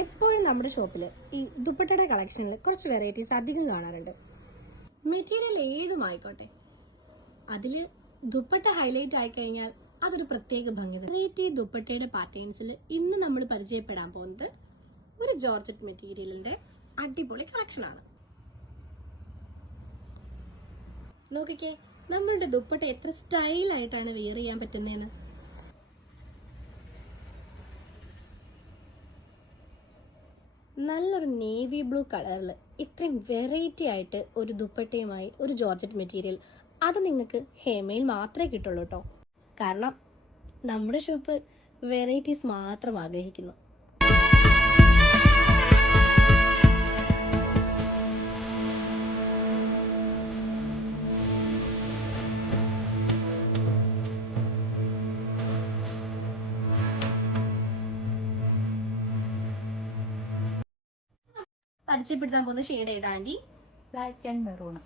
എപ്പോഴും നമ്മുടെ ഷോപ്പിൽ ഈ ദുപ്പട്ടയുടെ കളക്ഷനിൽ കുറച്ച് വെറൈറ്റീസ് അധികം കാണാറുണ്ട്. മെറ്റീരിയൽ ഏതുമായിക്കോട്ടെ, അതിൽ ദുപ്പട്ട ഹൈലൈറ്റ് ആയി കഴിഞ്ഞാൽ അതൊരു പ്രത്യേക ഭംഗി. വെറൈറ്റി ദുപ്പട്ടയുടെ പാറ്റേൺസിൽ ഇന്ന് നമ്മൾ പരിചയപ്പെടാൻ പോകുന്നത് ഒരു ജോർജറ്റ് മെറ്റീരിയലിന്റെ അടിപൊളി കളക്ഷനാണ്. നോക്കിക്കേ, നമ്മളുടെ ദുപ്പട്ട എത്ര സ്റ്റൈലായിട്ടാണ് വെയർ ചെയ്യാൻ പറ്റുന്നതെന്ന്. നല്ലൊരു നേവി ബ്ലൂ കളറിൽ ഇത്രയും വെറൈറ്റി ആയിട്ട് ഒരു ദുപ്പട്ടയുമായി ഒരു ജോർജറ്റ് മെറ്റീരിയൽ, അത് നിങ്ങൾക്ക് ഹേമയിൽ മാത്രമേ കിട്ടുള്ളൂ കേട്ടോ. കാരണം നമ്മുടെ ഷോപ്പ് വെറൈറ്റീസ് മാത്രം ആഗ്രഹിക്കുന്നു. പരിചയപ്പെടുത്താൻ പോകുന്ന ഷെയ്ഡ് ഏതാണ്ടി? Black and maroon.